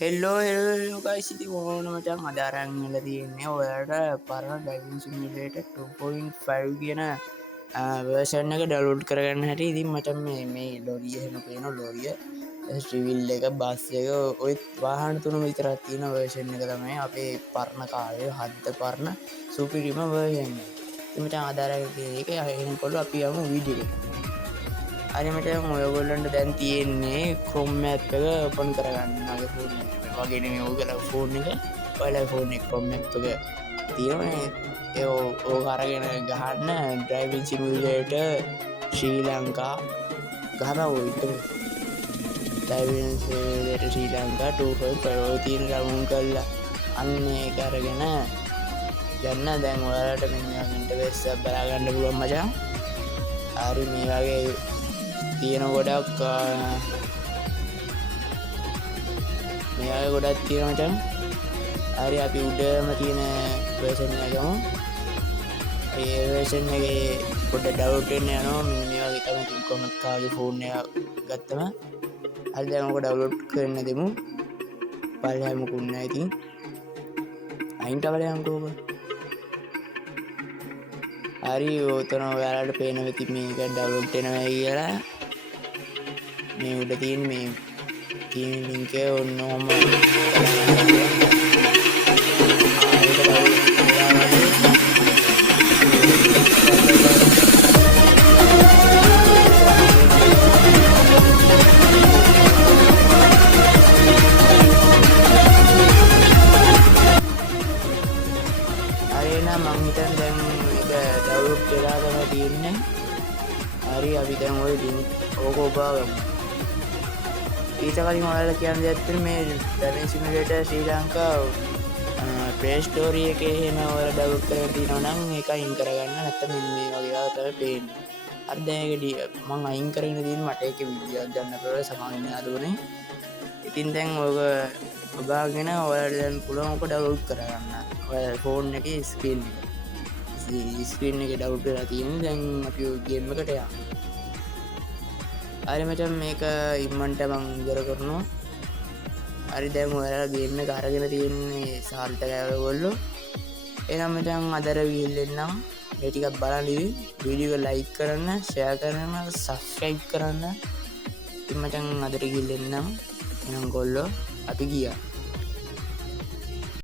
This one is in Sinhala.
හෙල්ලෝ ගයිසිති ඕන මචන් අදාරංල තියන්නේ ඔයාට පරණ ඩයිවින් සිමිලට 2.5 කියන වර්ෂණ එක ඩලුඩ් කරගන්න හැට ඉතින් මචන් මේ ලොරිය හෙන පේන ලොරිය ස්ට්‍රිවිල් එක බස් එක ඔයත් වාහන තුන විතරත් තියෙන වර්ෂණ එක තමයි අපේ පරණ කාලය හද්ද පරණ සුපිරිම වර්ෂන්න එමට ආධාරගේ එක අහෙන කොළු අපි යම වීඩියට අනිමට ඔයගොල්ලන්ට දැන් තියෙන්නේ ක්‍රොම් ඇත් එක ඔපන් කරගන්නගේ ෆෝන් වගෙන යෝ කල ෆෝන් එක ඔල ෆෝන් එක ක්‍රොම් ඇත් එක තියෙන ඕ කරගෙන ගහන්න ඩ්‍රයිවින් සිමිලේට ශ්‍රී ලංකා ගහන ඔයිට ඩයිවිට ශ්‍රී ලංකා 2.5 පරෝතිීන් රවුන් කල්ලා අන්නේ කරගෙන ගන්න දැන් ඔයාලට මෙට වෙස්ස බලාගන්න පුළුවන් මචා ආරි මේ වගේ තියෙන ගොඩක් මේ ගොඩක් තියෙනට හරි අපි උඩම තියෙන වර්ෂන් එකම ඒ වර්ෂන් එක පොඩ ඩවුටෙන් යනවා මේ වගේ තමයි කොමත් කාගේ ෆෝන් එක ගත්තම හරි දැන් ඔක ඩවුන්ලෝඩ් කරන්න දෙමු බලමුකුන්න ඉතින් අයින්ට බලයන්කෝක හරි ඕතන ඔයාලට පේන වෙති මේක ඩවුන්ලෝඩ් වෙනවා කියලා මේ උඩ තියෙන මේ තියෙන ලින්ක් එක ඔන්න ඔහම මං හිතන්නේ දැන් මේක ඩවුන්ලෝඩ් වෙලා තමයි තියෙන්නේ. හරි අපි දැන් ওই ලින්ක් ඕක ඔබාගමු. ඊට කලින් ඔයාලට කියන්න දෙයක් තියෙන මේ ඩ්‍රයිවිං සිමියුලේටර් ශ්‍රී ලංකා ප්ලේ ස්ටෝර් එකේ එහෙම ඔයාලා ඩවුන්ලෝඩ් කරගෙන තියෙනවා නම් ඒක අයින් කරගන්න නැත්නම් මේ වගේ ආව තමයි පේන්නේ. හරි දැන් ඒක මං අයින් කරගෙන තියෙන මට ඒකේ වීඩියෝ එකක් ගන්න පුළුවන් සමාවෙන්න ආදුනේ. ඉතින් දැන් ඔයක ඔබාගෙන ඔයාලට දැන් පුළුවන් ඔක ඩවුන්ලෝඩ් කරගන්න. ඔයාලා ෆෝන් එකේ ස්ක්‍රීන් එක ඩවුන්ලෝඩ් වෙලා තියෙන්නේ. දැන් අපි ගේම් එකට යමු. හරි මචං මේක ඉම්මන්ට මං ඉවර කරනවා. හරි දැන් ඔයාලා ගේම් එක අරගෙන තියෙන්නේ සාර්ථකව ඔයගොල්ලෝ. එහෙනම් මචං අදට ගිහිල්ලෙන්නම් මේ ටිකක් බලන්න ඉතින් වීඩියෝ එක ලයික් කරන්න, ෂෙයා කරන්න, සබ්ස්ක්‍රයිබ් කරන්න. ඉතින් මචං අදට ගිහිල්ලෙන්නම්. එහෙනම් ගොල්ලෝ අපි ගියා.